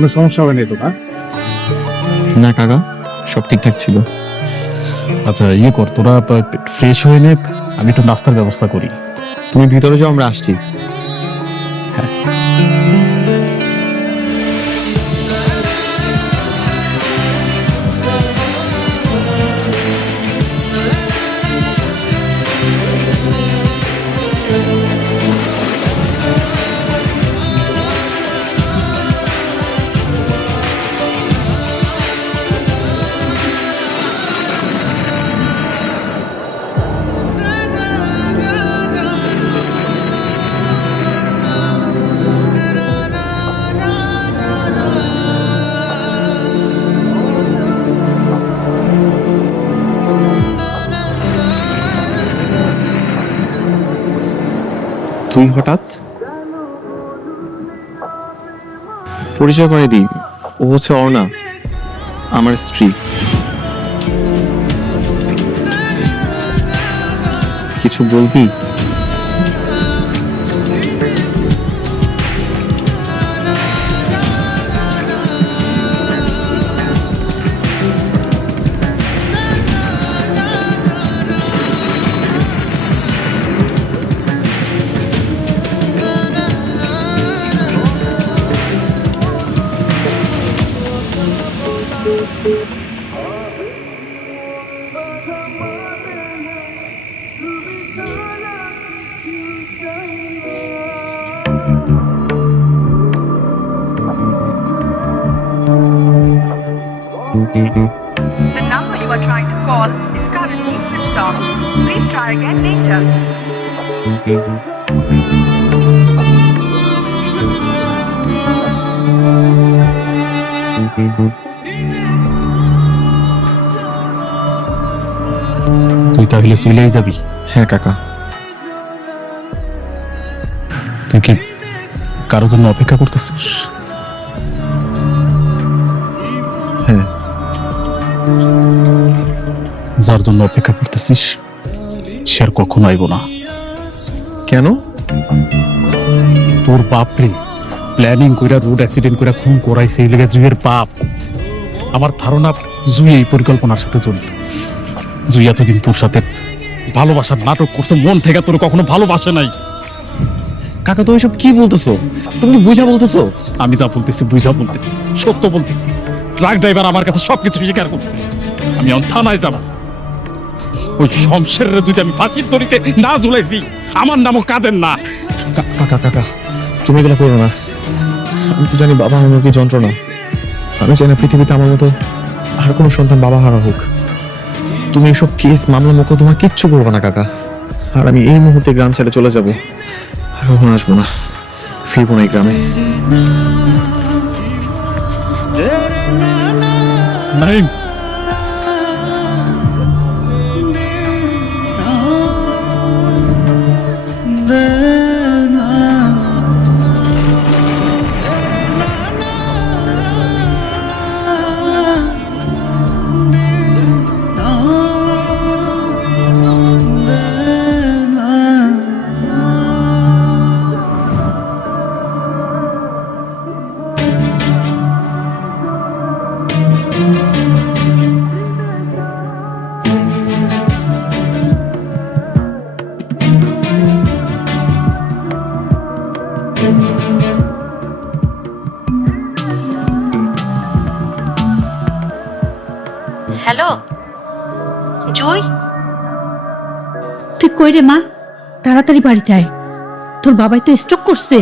কোনো সমস্যা হয়নি তো? না না কাকা, সব ঠিকঠাক ছিল। আচ্ছা, ইয়ে কর, তোরা ফ্রেশ হয়ে নে, আমি একটু নাস্তার ব্যবস্থা করি। তুমি ভিতরে যাও, আমরা আসছি। তুই হঠাৎ? পরিচয় করে দিই, ও হচ্ছে অর্ণা, আমার স্ত্রী। কিছু বলবি? The number you are trying to call is currently switched off. Please try again later. তুই তাহলে চলেই যাবি? হ্যাঁ কাকা। তুই কি কারোর জন্য অপেক্ষা করতেছিস? হ্যাঁ। যার জন্য অপেক্ষা করতেছিস সে আর কখনো আইব না। কেন? তোর বাপ রে প্ল্যানিং কইরা রোড অ্যাক্সিডেন্ট কইরা খুন করাইছে, এই লেগে জুইয়ের বাপ। আমার ধারণা জুই এই পরিকল্পনার সাথে জড়িত। জুই এতদিন তোর সাথে ভালোবাসার নাটক করছে, মন থেকে তোর কখনো ভালোবাসে নাই। কাকা তুমি এসব কি বলতেছো? তুমি বুঝা বলতেছো? আমি যা বলতেছি বুঝা বলতেছি, সত্য বলতেছি। ট্রাক ড্রাইভার আমার কাছে সবকিছু স্বীকার করছে। আমি এখন থানায় যাব। ওই শমশেরের যদি আমি ফাঁসির দড়িতে না ঝুলাইছি, আমার নামও কাঁদেন না। কাকা কাকা তুমি এগুলো করো না। আমি তো জানি বাবা হারানোর কি যন্ত্রণা। আমি চাই না পৃথিবীতে আমার মতো আর কোনো সন্তান বাবা হারা হোক। তুমি এসব কেস মামলা মোকদ্দমা কিচ্ছু করবে না কাকা। আর আমি এই মুহূর্তে গ্রাম ছেড়ে চলে যাব। আর কখনো আসবো না, ফিরবো না এই গ্রামে। নাইম, হ্যালো জুই, তুই কই রে মা? তাড়াতাড়ি বাড়িতে আয়, তোর বাবাই তো স্ট্রোক করছে।